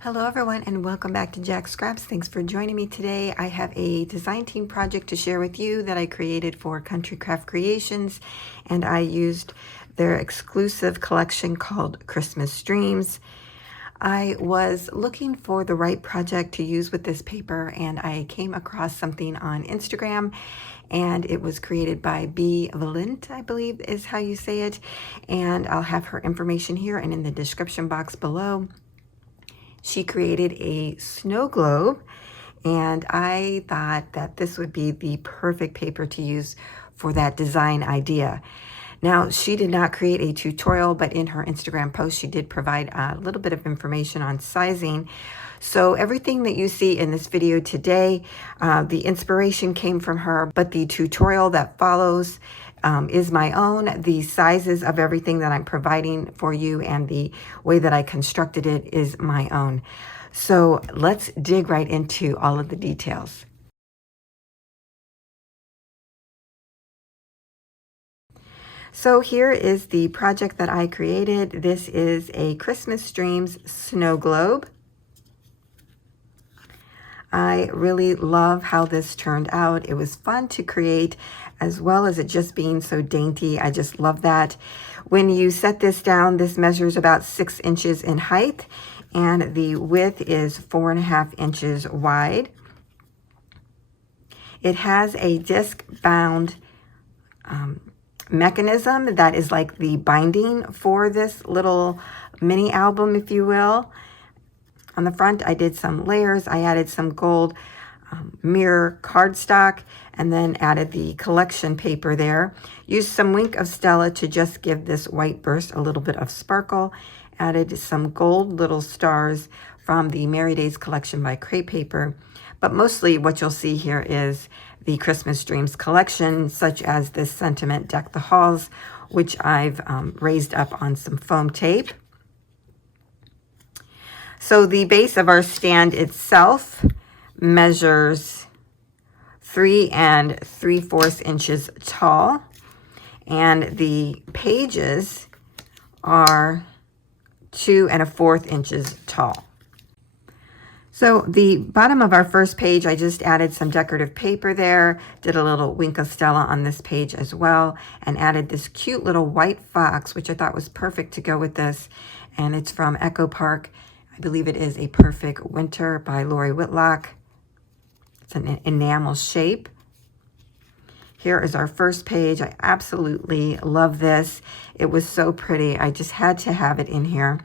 Hello everyone and welcome back to Jacqs Scraps. Thanks for joining me today. I have a design team project to share with you that I created for Country Craft Creations, and I used their exclusive collection called Christmas Dreams. I was looking for the right project to use with this paper, and I came across something on Instagram, and it was created by B. Valent, I believe is how you say it, and I'll have her information here and in the description box below. She created a snow globe, and I thought that this would be the perfect paper to use for that design idea. Now, she did not create a tutorial, but in her Instagram post, she did provide a little bit of information on sizing. So everything that you see in this video today, the inspiration came from her, but the tutorial that follows is my own. The sizes of everything that I'm providing for you and the way that I constructed it is my own. So let's dig right into all of the details. So here is the project that I created. This is a Christmas Dreams snow globe. I really love how this turned out. It was fun to create, as well as it just being so dainty. I just love that. When you set this down, this measures about 6 inches in height, and the width is 4.5 inches wide. It has a disc bound mechanism that is like the binding for this little mini album, if you will. On the front, I did some layers. I added some gold mirror cardstock and then added the collection paper there. Used some Wink of Stella to just give this white burst a little bit of sparkle. Added some gold little stars from the Merry Days collection by Crepe Paper. But mostly what you'll see here is the Christmas Dreams collection, such as this sentiment Deck the Halls, which I've raised up on some foam tape. So the base of our stand itself measures 3 3/4 inches tall, and the pages are 2 1/4 inches tall. So the bottom of our first page, I just added some decorative paper there, did a little Wink of Stella on this page as well, and added this cute little white fox, which I thought was perfect to go with this. And it's from Echo Park. I believe it is A Perfect Winter by Lori Whitlock. It's an enamel shape. Here is our first page. I absolutely love this. It was so pretty. I just had to have it in here.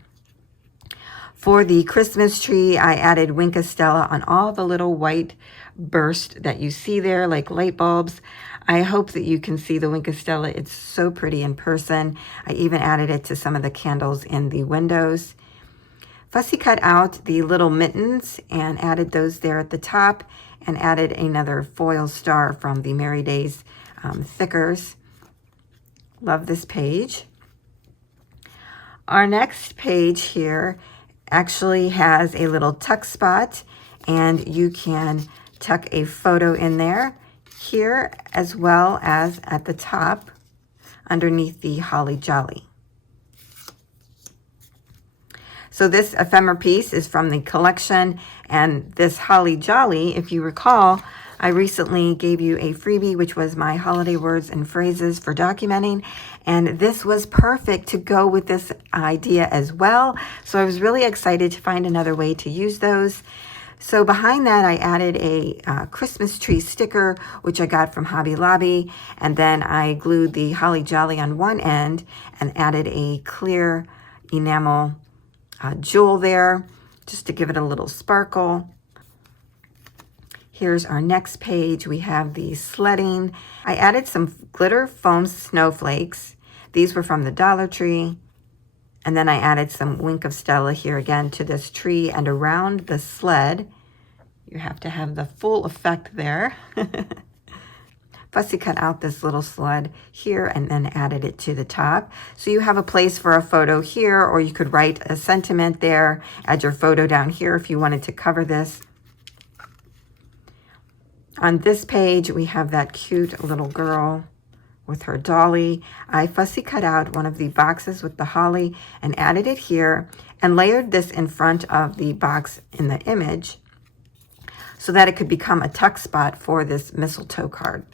For the Christmas tree, I added Wink of Stella on all the little white bursts that you see there, like light bulbs. I hope that you can see the Wink of Stella. It's so pretty in person. I even added it to some of the candles in the windows. Fussy cut out the little mittens and added those there at the top, and added another foil star from the Merry Days thickers. Love this page. Our next page here actually has a little tuck spot, and you can tuck a photo in there here, as well as at the top underneath the Holly Jolly. So this ephemera piece is from the collection, and this Holly Jolly, if you recall, I recently gave you a freebie, which was my holiday words and phrases for documenting, and this was perfect to go with this idea as well. So I was really excited to find another way to use those. So behind that, I added a Christmas tree sticker, which I got from Hobby Lobby, and then I glued the Holly Jolly on one end and added a clear enamel jewel there, just to give it a little sparkle. Here's our next page. We have the sledding. I added some glitter foam snowflakes. These were from the Dollar Tree. And then I added some Wink of Stella here again to this tree and around the sled. You have to have the full effect there. Fussy cut out this little sled here and then added it to the top. So you have a place for a photo here, or you could write a sentiment there, add your photo down here if you wanted to cover this. On this page, we have that cute little girl with her dolly. I fussy cut out one of the boxes with the holly and added it here and layered this in front of the box in the image so that it could become a tuck spot for this mistletoe card.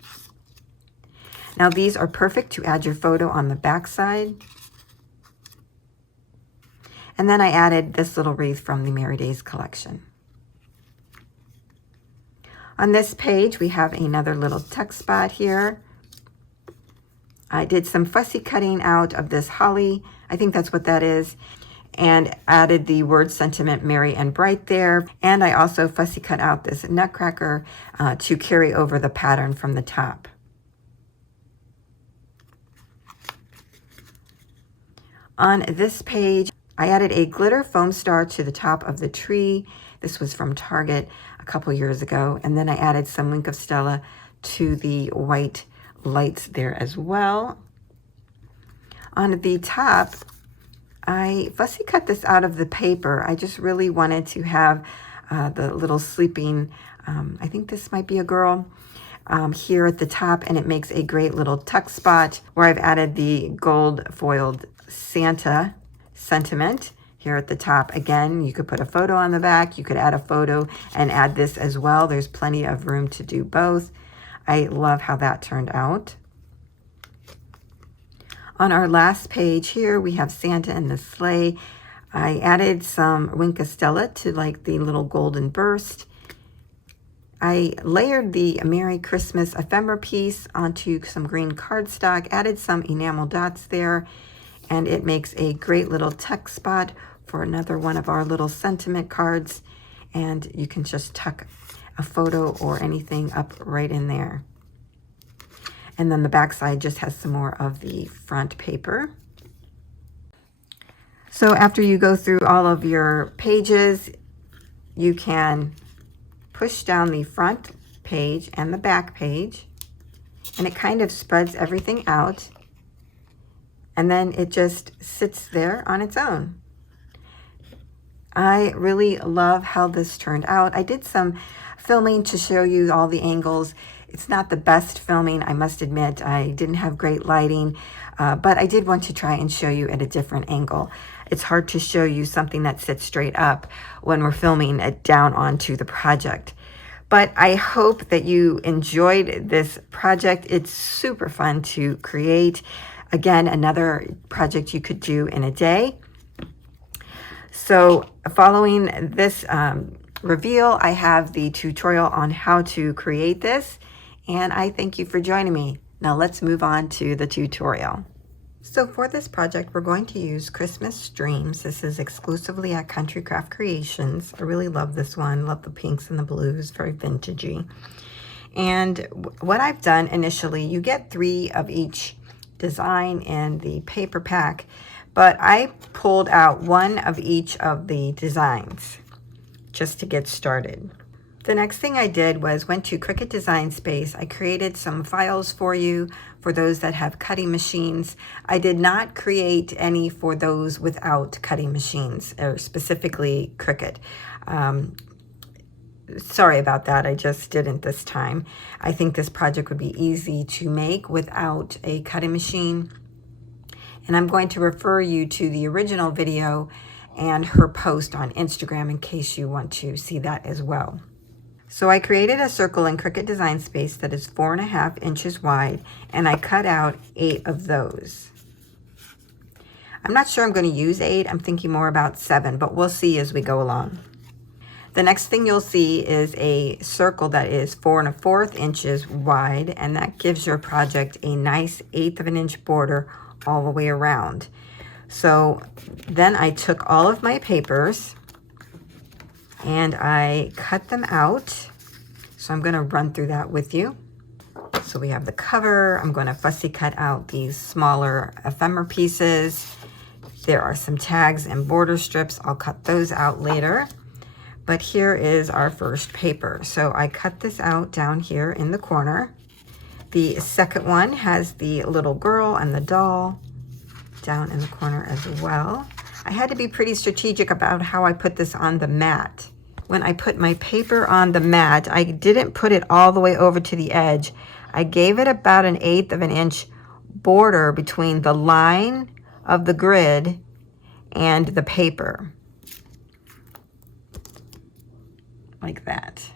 Now these are perfect to add your photo on the back side. And then I added this little wreath from the Merry Days collection. On this page, we have another little tuck spot here. I did some fussy cutting out of this holly. I think that's what that is. And added the word sentiment merry and bright there. And I also fussy cut out this nutcracker to carry over the pattern from the top. On this page, I added a glitter foam star to the top of the tree. This was from Target a couple years ago. And then I added some Wink of Stella to the white lights there as well. On the top, I fussy cut this out of the paper. I just really wanted to have the little sleeping, I think this might be a girl, here at the top, and it makes a great little tuck spot where I've added the gold foiled Santa sentiment here at the top. Again, you could put a photo on the back, you could add a photo and add this as well. There's plenty of room to do both. I love how that turned out. On our last page here, we have Santa and the sleigh. I added some Wink of Stella to like the little golden burst. I layered the Merry Christmas ephemera piece onto some green cardstock, added some enamel dots there, and it makes a great little tuck spot for another one of our little sentiment cards. And you can just tuck a photo or anything up right in there. And then the back side just has some more of the front paper. So after you go through all of your pages, you can push down the front page and the back page, and it kind of spreads everything out, and then it just sits there on its own. I really love how this turned out. I did some filming to show you all the angles. It's not the best filming, I must admit. I didn't have great lighting, but I did want to try and show you at a different angle. It's hard to show you something that sits straight up when we're filming it down onto the project. But I hope that you enjoyed this project. It's super fun to create. Again, another project you could do in a day. So following this reveal, I have the tutorial on how to create this, and I thank you for joining me. Now let's move on to the tutorial. So for this project, we're going to use Christmas Dreams. This is exclusively at Country Craft Creations. I really love this one. Love the pinks and the blues, very vintagey. And what I've done initially, you get 3 of each design in the paper pack, but I pulled out 1 of each of the designs just to get started. The next thing I did was went to Cricut Design Space. I created some files for you for those that have cutting machines. I did not create any for those without cutting machines, or specifically Cricut. Sorry about that, I just didn't this time. I think this project would be easy to make without a cutting machine. And I'm going to refer you to the original video and her post on Instagram in case you want to see that as well. So I created a circle in Cricut Design Space that is 4.5 inches wide, and I cut out 8 of those. I'm not sure I'm going to use 8. I'm thinking more about 7, but we'll see as we go along. The next thing you'll see is a circle that is 4 1/4 inches wide, and that gives your project a nice 1/8 of an inch border all the way around. So then I took all of my papers and I cut them out. So I'm going to run through that with you. So we have the cover. I'm going to fussy cut out these smaller ephemera pieces. There are some tags and border strips. I'll cut those out later. But here is our first paper. So I cut this out down here in the corner. The second one has the little girl and the doll down in the corner as well. I had to be pretty strategic about how I put this on the mat. When I put my paper on the mat, I didn't put it all the way over to the edge. I gave it about 1/8 of an inch border between the line of the grid and the paper, like that,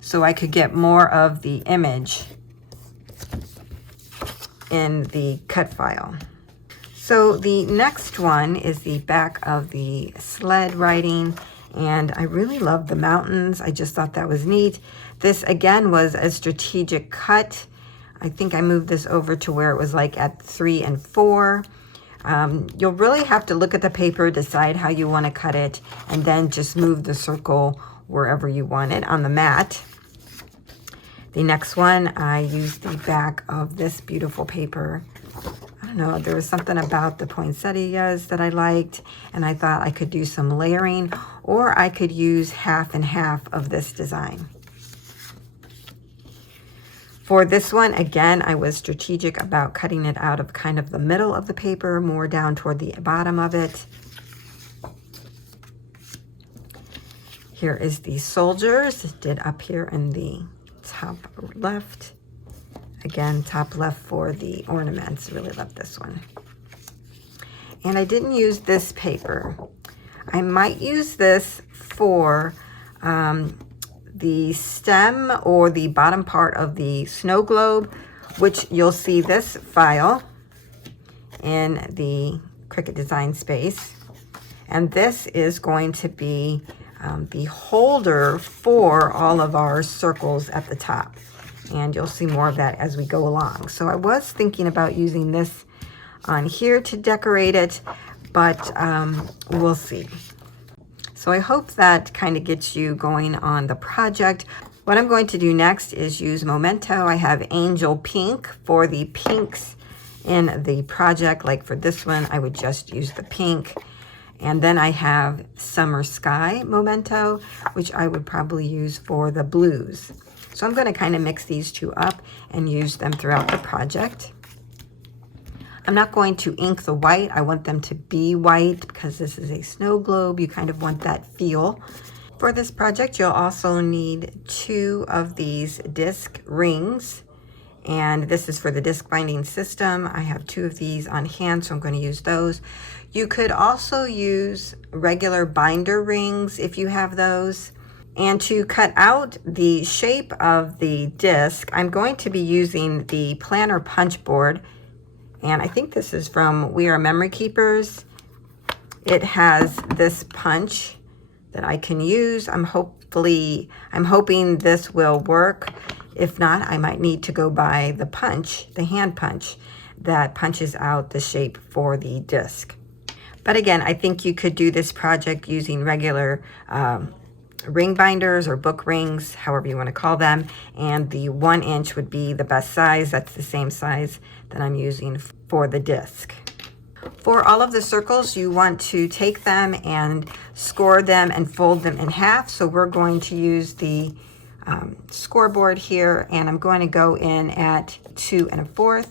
so I could get more of the image in the cut file. So the next one is the back of the sled riding, and I really love the mountains. I just thought that was neat. This again was a strategic cut. I think I moved this over to where it was like at 3 and 4. You'll really have to look at the paper, decide how you want to cut it, and then just move the circle wherever you want it on the mat. The next one, I used the back of this beautiful paper. I don't know, there was something about the poinsettias that I liked, and I thought I could do some layering, or I could use half and half of this design. For this one, again, I was strategic about cutting it out of kind of the middle of the paper, more down toward the bottom of it. Here is the soldiers, did up here in the top left. Again, top left for the ornaments. Really love this one. And I didn't use this paper. I might use this for the stem or the bottom part of the snow globe, which you'll see this file in the Cricut Design space. And this is going to be the holder for all of our circles at the top. And you'll see more of that as we go along. So I was thinking about using this on here to decorate it, but we'll see. So I hope that kind of gets you going on the project. What I'm going to do next is use Memento. I have Angel Pink for the pinks in the project. Like for this one, I would just use the pink. And then I have Summer Sky Memento, which I would probably use for the blues. So I'm going to kind of mix these two up and use them throughout the project. I'm not going to ink the white. I want them to be white because this is a snow globe. You kind of want that feel. For this project, you'll also need 2 of these disc rings. And this is for the disc binding system. I have 2 of these on hand, so I'm going to use those. You could also use regular binder rings if you have those. And to cut out the shape of the disc, I'm going to be using the planner punch board. And I think this is from We Are Memory Keepers. It has this punch that I can use. I'm hoping this will work. If not, I might need to go buy the punch, the hand punch, that punches out the shape for the disc. But again, I think you could do this project using regular ring binders or book rings, however you want to call them, and the 1 inch would be the best size. That's the same size that I'm using for the disc. For all of the circles, you want to take them and score them and fold them in half. So we're going to use the scoreboard here, and I'm going to go in at 2 1/4.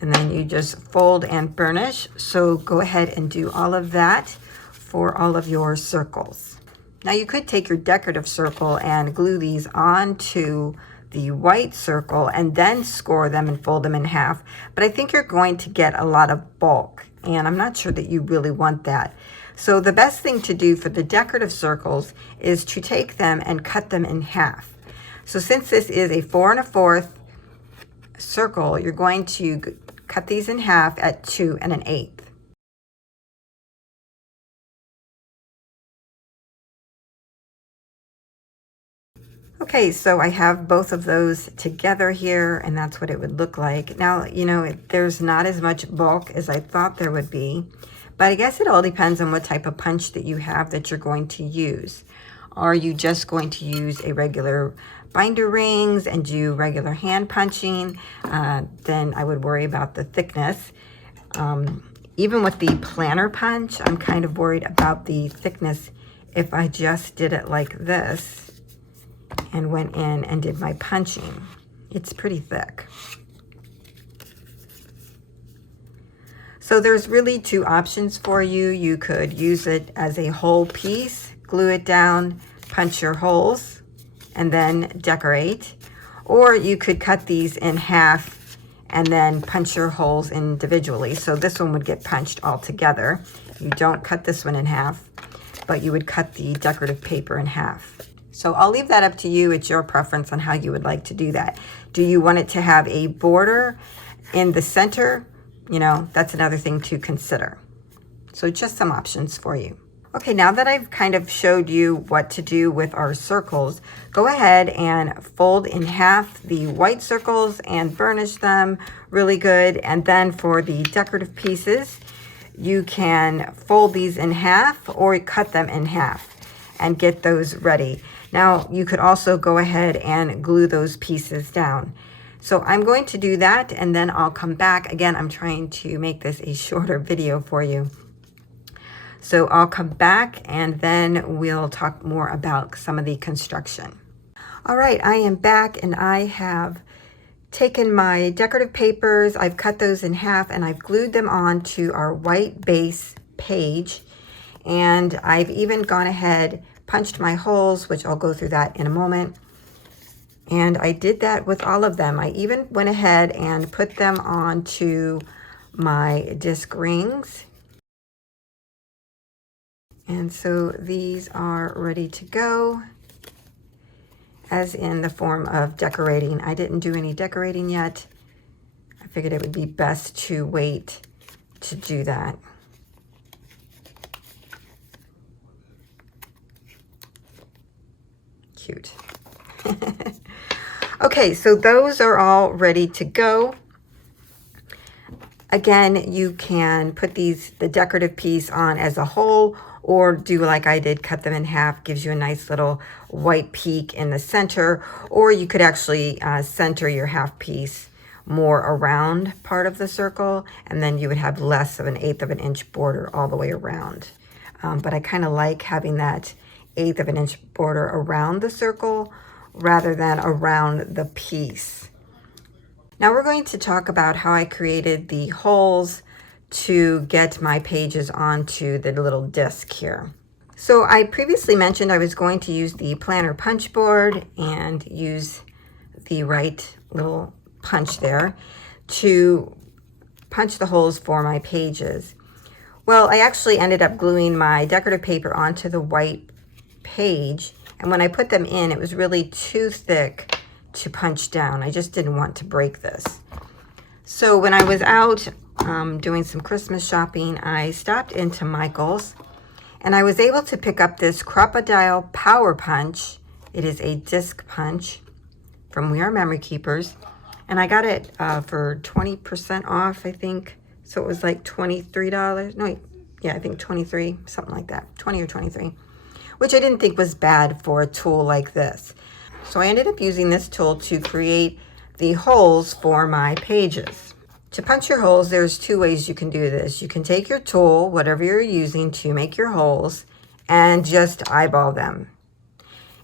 And then you just fold and burnish. So go ahead and do all of that for all of your circles. Now you could take your decorative circle and glue these onto the white circle and then score them and fold them in half. But I think you're going to get a lot of bulk, and I'm not sure that you really want that. So the best thing to do for the decorative circles is to take them and cut them in half. So since this is a 4 1/4 circle, you're going to cut these in half at 2 1/8. Okay, so I have both of those together here, and that's what it would look like. Now, you know, there's not as much bulk as I thought there would be, but I guess it all depends on what type of punch that you have that you're going to use. Are you just going to use a regular binder rings and do regular hand punching? Then I would worry about the thickness. Even with the planner punch, I'm kind of worried about the thickness if I just did it like this and went in and did my punching. It's pretty thick. So there's really 2 options for you. You could use it as a whole piece, glue it down, punch your holes, and then decorate. Or you could cut these in half and then punch your holes individually. So this one would get punched all together. You don't cut this one in half, but you would cut the decorative paper in half. So I'll leave that up to you. It's your preference on how you would like to do that. Do you want it to have a border in the center? You know, that's another thing to consider. So just some options for you. Okay, now that I've kind of showed you what to do with our circles, go ahead and fold in half the white circles and burnish them really good. And then for the decorative pieces, you can fold these in half or cut them in half and get those ready. Now, you could also go ahead and glue those pieces down. So I'm going to do that, and then I'll come back. Again, I'm trying to make this a shorter video for you. So I'll come back, and then we'll talk more about some of the construction. All right, I am back, and I have taken my decorative papers. I've cut those in half, and I've glued them onto our white base page. And I've even gone ahead, punched my holes, which I'll go through that in a moment. And I did that with all of them. I even went ahead and put them onto my disc rings. And so these are ready to go, as in the form of decorating. I didn't do any decorating yet. I figured it would be best to wait to do that. Cute. Okay, so those are all ready to go. Again, you can put the decorative piece on as a whole, or do like I did, cut them in half, gives you a nice little white peak in the center, or you could actually center your half piece more around part of the circle, and then you would have less of an 1/8 of an inch border all the way around. But I kind of like having that 1/8 of an inch border around the circle rather than around the piece. Now we're going to talk about how I created the holes to get my pages onto the little disc here. So I previously mentioned I was going to use the planner punch board and use the right little punch there to punch the holes for my pages. Well, I actually ended up gluing my decorative paper onto the white page, and when I put them in, it was really too thick to punch down. I just didn't want to break this. So when I was out doing some Christmas shopping, I stopped into Michael's, and I was able to pick up this Crocodile Power Punch. It is a disc punch from We Are Memory Keepers, and I got it for 20% off, I think. So it was like $23. No, yeah, I think 23, something like that, 20 or 23, which I didn't think was bad for a tool like this. So I ended up using this tool to create the holes for my pages. To punch your holes, there's two ways you can do this. You can take your tool, whatever you're using to make your holes, and just eyeball them.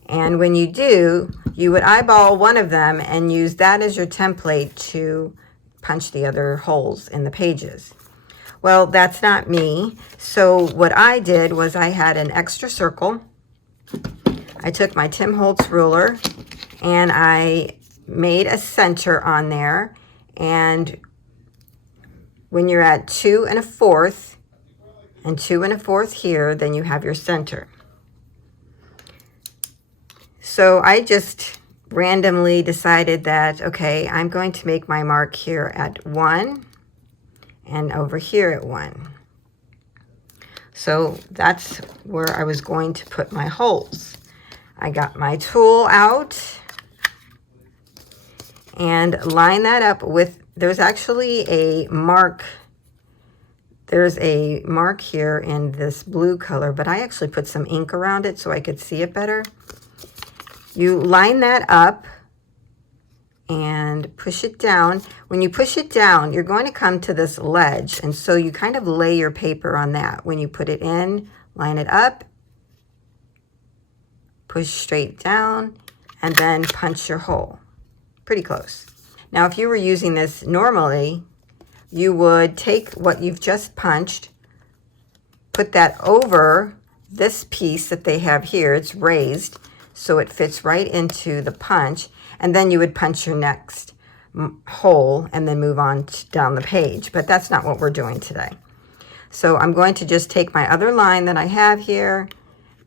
And when you do, you would eyeball one of them and use that as your template to punch the other holes in the pages. Well, that's not me. So what I did was I had an extra circle. I took my Tim Holtz ruler and I made a center on there. And when you're at 2 1/4 and 2 1/4 here, then you have your center. So I just randomly decided that, okay, I'm going to make my mark here at 1 and over here at 1. So that's where I was going to put my holes. I got my tool out and line that up with, there's actually a mark. There's a mark here in this blue color, but I actually put some ink around it so I could see it better. You line that up and push it down. When you push it down, you're going to come to this ledge, and so you kind of lay your paper on that. When you put it in, line it up, push straight down, and then punch your hole. Pretty close. Now, if you were using this normally, you would take what you've just punched, put that over this piece that they have here. It's raised, so it fits right into the punch. And then you would punch your next hole and then move on down the page. But that's not what we're doing today. So I'm going to just take my other line that I have here.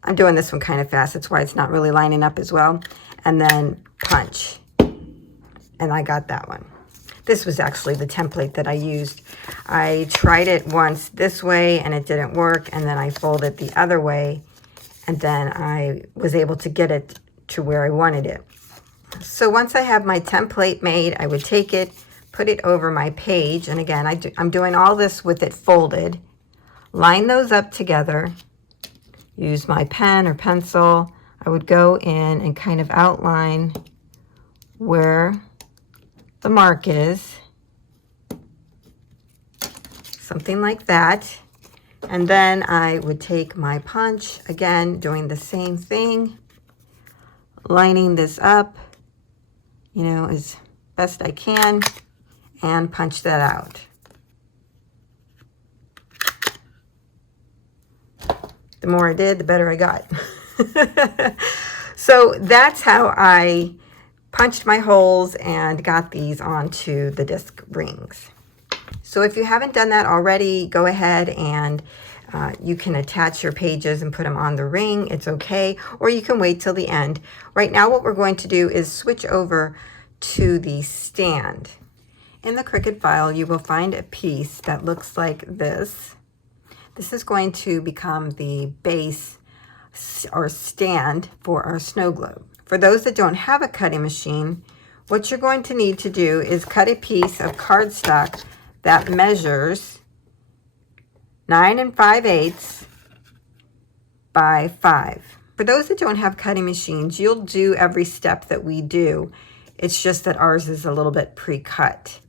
I'm doing this one kind of fast. That's why it's not really lining up as well. And then punch. And I got that one. This was actually the template that I used. I tried it once this way and it didn't work. And then I folded the other way. And then I was able to get it to where I wanted it. So once I have my template made, I would take it, put it over my page. And again, I'm doing all this with it folded. Line those up together. Use my pen or pencil. I would go in and kind of outline where the mark is. Something like that. And then I would take my punch, again, doing the same thing. Lining this up, you know, as best I can, and punch that out. The more I did, the better I got. So that's how I punched my holes and got these onto the disc rings. So if you haven't done that already, go ahead and you can attach your pages and put them on the ring. It's okay. Or you can wait till the end. Right now what we're going to do is switch over to the stand. In the Cricut file, you will find a piece that looks like this. This is going to become the base or stand for our snow globe. For those that don't have a cutting machine, what you're going to need to do is cut a piece of cardstock that measures 9 5/8 by 5. For those that don't have cutting machines, you'll do every step that we do. It's just that ours is a little bit pre-cut.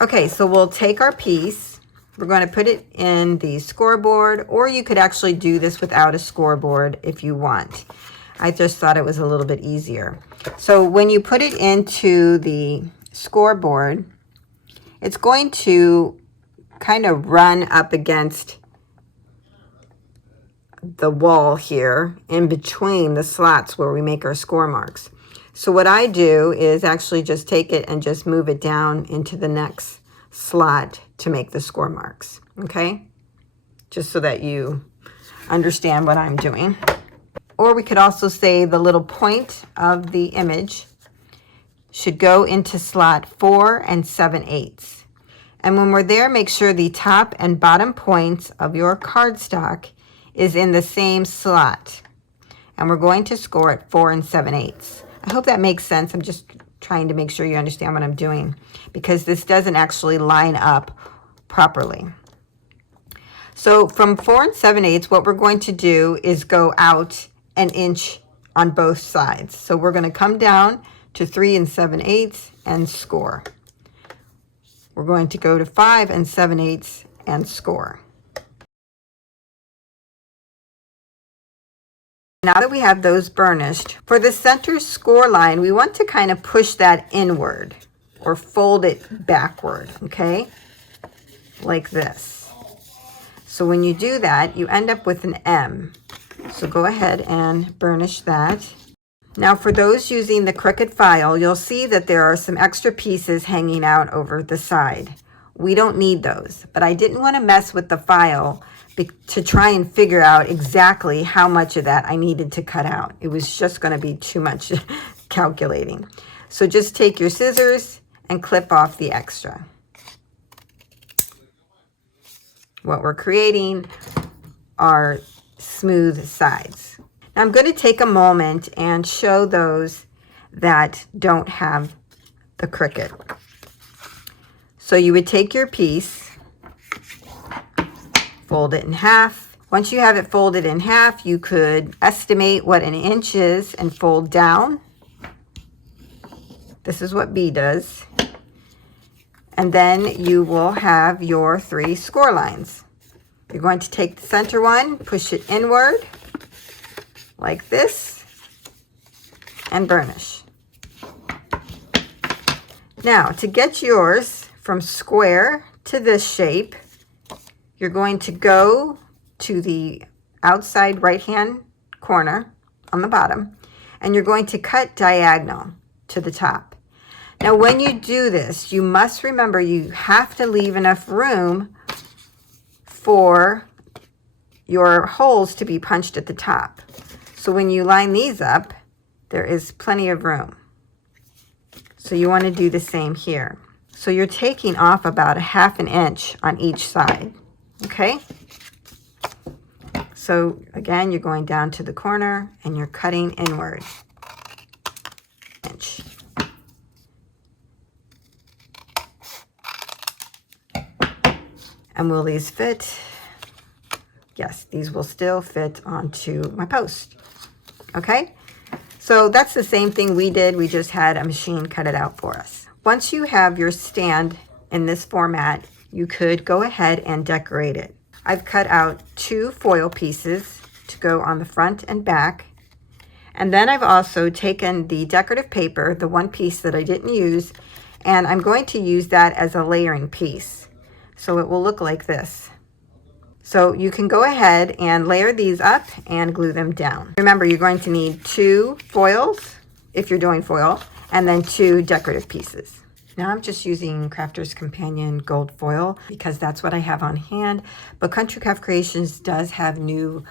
Okay, so we'll take our piece. We're going to put it in the scoreboard, or you could actually do this without a scoreboard if you want. I just thought it was a little bit easier. So when you put it into the scoreboard, it's going to kind of run up against the wall here in between the slots where we make our score marks. So what I do is actually just take it and just move it down into the next slot to make the score marks, okay? Just so that you understand what I'm doing. Or we could also say the little point of the image should go into slot 4 7/8. And when we're there, make sure the top and bottom points of your cardstock is in the same slot. And we're going to score at 4 7/8. I hope that makes sense. I'm just trying to make sure you understand what I'm doing, because this doesn't actually line up properly. So from 4 7/8, what we're going to do is go out an inch on both sides. So we're going to come down to 3 7/8 and score. We're going to go to 5 7/8 and score. Now that we have those burnished, for the center score line, we want to kind of push that inward or fold it backward, okay? Like this. So when you do that, you end up with an M. So go ahead and burnish that. Now for those using the Cricut file, you'll see that there are some extra pieces hanging out over the side. We don't need those, but I didn't want to mess with the file to try and figure out exactly how much of that I needed to cut out. It was just going to be too much calculating. So just take your scissors and clip off the extra. What we're creating are smooth sides. Now I'm going to take a moment and show those that don't have the Cricut. So you would take your piece, fold it in half. Once you have it folded in half, you could estimate what an inch is and fold down. This is what B does. And then you will have your 3 score lines. You're going to take the center one, push it inward like this, and burnish. Now, to get yours from square to this shape, you're going to go to the outside right-hand corner on the bottom, and you're going to cut diagonal to the top. Now, when you do this, you must remember you have to leave enough room for your holes to be punched at the top. So when you line these up, there is plenty of room. So you want to do the same here. So you're taking off about 1/2 inch on each side, okay? So again, you're going down to the corner and you're cutting inward. Inch. And will these fit? Yes, these will still fit onto my post. Okay, so that's the same thing we did. We just had a machine cut it out for us. Once you have your stand in this format, you could go ahead and decorate it. I've cut out 2 foil pieces to go on the front and back. And then I've also taken the decorative paper, the one piece that I didn't use, and I'm going to use that as a layering piece. So it will look like this. So you can go ahead and layer these up and glue them down. Remember, you're going to need 2 foils if you're doing foil, and then 2 decorative pieces. Now I'm just using Crafter's Companion gold foil because that's what I have on hand. But Country Craft Creations does have new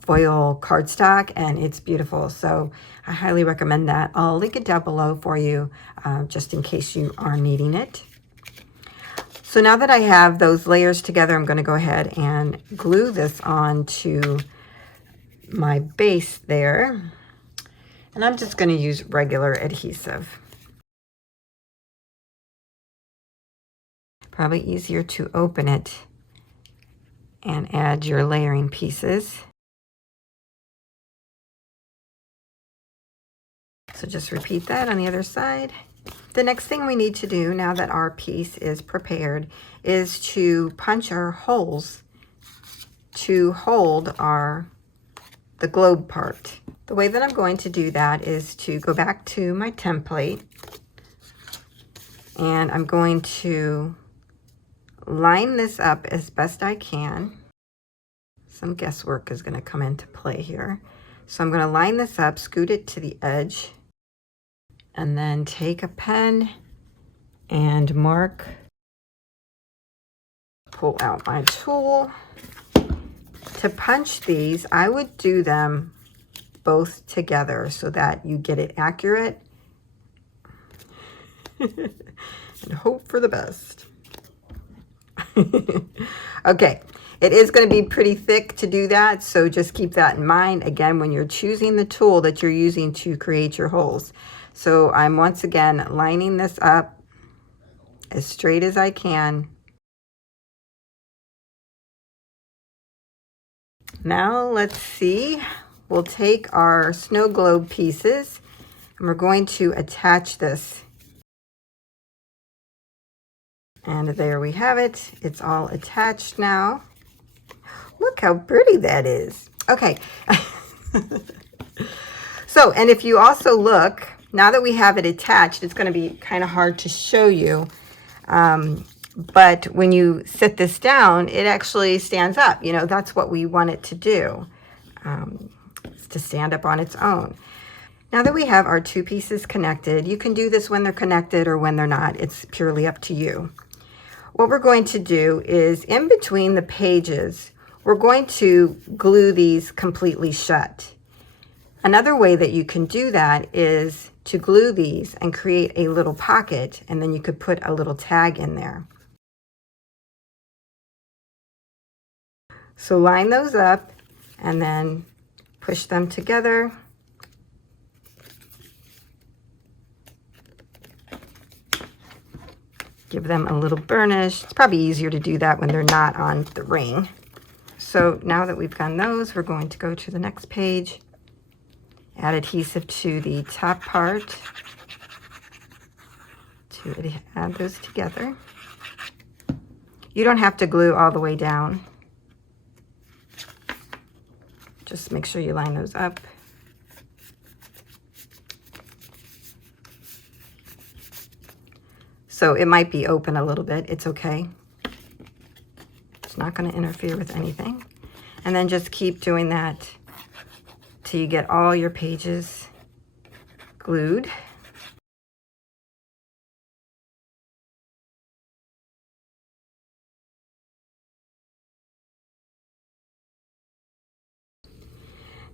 foil cardstock, and it's beautiful. So I highly recommend that. I'll link it down below for you just in case you are needing it. So now that I have those layers together, I'm going to go ahead and glue this onto my base there. And I'm just going to use regular adhesive. Probably easier to open it and add your layering pieces. So just repeat that on the other side. The next thing we need to do now that our piece is prepared is to punch our holes to hold the globe part. The way that I'm going to do that is to go back to my template, and I'm going to line this up as best I can. Some guesswork is going to come into play here. So I'm going to line this up, scoot it to the edge, and then take a pen and mark. Pull out my tool. To punch these, I would do them both together so that you get it accurate and hope for the best. Okay, it is going to be pretty thick to do that, so just keep that in mind again when you're choosing the tool that you're using to create your holes. So I'm once again lining this up as straight as I can. Now let's see, we'll take our snow globe pieces and we're going to attach this. And there we have it. It's all attached now. Look how pretty that is. Okay. So, and if you also look, now that we have it attached, it's going to be kind of hard to show you. But when you sit this down, it actually stands up. You know, that's what we want it to do, is to stand up on its own. Now that we have our 2 pieces connected, you can do this when they're connected or when they're not. It's purely up to you. What we're going to do is in between the pages, we're going to glue these completely shut. Another way that you can do that is to glue these and create a little pocket, and then you could put a little tag in there. So line those up and then push them together. Give them a little burnish. It's probably easier to do that when they're not on the ring. So now that we've done those, we're going to go to the next page. Add adhesive to the top part to add those together. You don't have to glue all the way down. Just make sure you line those up. So it might be open a little bit. It's okay. It's not going to interfere with anything. And then just keep doing that till you get all your pages glued.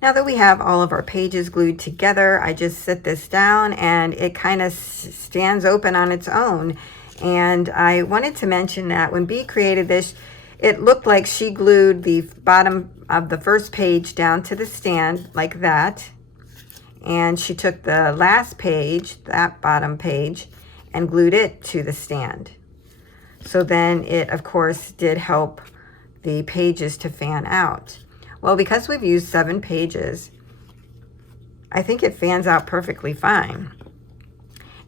Now that we have all of our pages glued together, I just sit this down and it kind of stands open on its own. And I wanted to mention that when Bee created this, it looked like she glued the bottom of the first page down to the stand like that. And she took the last page, that bottom page, and glued it to the stand. So then it, of course, did help the pages to fan out. Well, because we've used 7 pages, I think it fans out perfectly fine.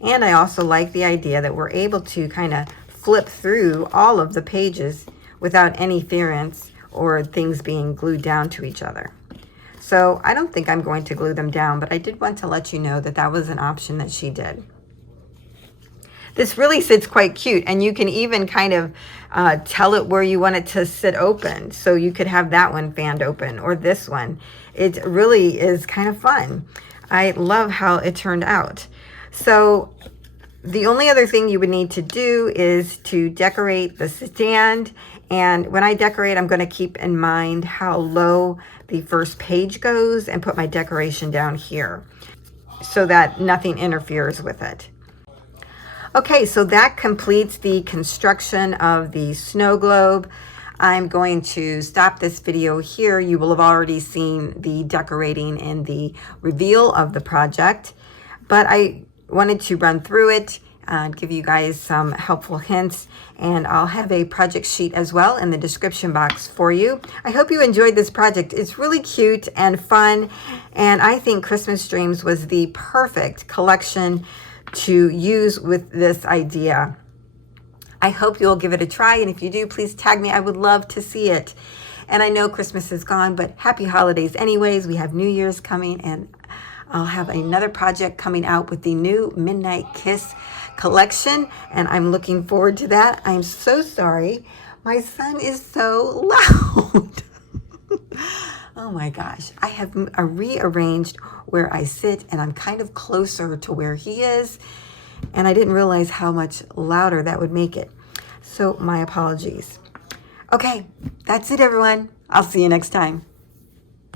And I also like the idea that we're able to kind of flip through all of the pages without any interference or things being glued down to each other. So I don't think I'm going to glue them down, but I did want to let you know that that was an option that she did. This really sits quite cute, and you can even kind of tell it where you want it to sit open. So you could have that one fanned open or this one. It really is kind of fun. I love how it turned out. So the only other thing you would need to do is to decorate the stand. And when I decorate, I'm going to keep in mind how low the first page goes and put my decoration down here so that nothing interferes with it. Okay, so that completes the construction of the snow globe. I'm going to stop this video here. You will have already seen the decorating and the reveal of the project, but I wanted to run through it and give you guys some helpful hints, and I'll have a project sheet as well in the description box for you. I hope you enjoyed this project. It's really cute and fun, and I think Christmas Dreams was the perfect collection to use with this idea. I hope you'll give it a try, and if you do, please tag me. I would love to see it. And I know Christmas is gone, but happy holidays anyways. We have New Year's coming, and I'll have another project coming out with the new Midnight Kiss collection, and I'm looking forward to that. I'm so sorry. My son is so loud. Oh my gosh. I have rearranged where I sit, and I'm kind of closer to where he is, and I didn't realize how much louder that would make it. So my apologies. Okay, that's it, everyone. I'll see you next time.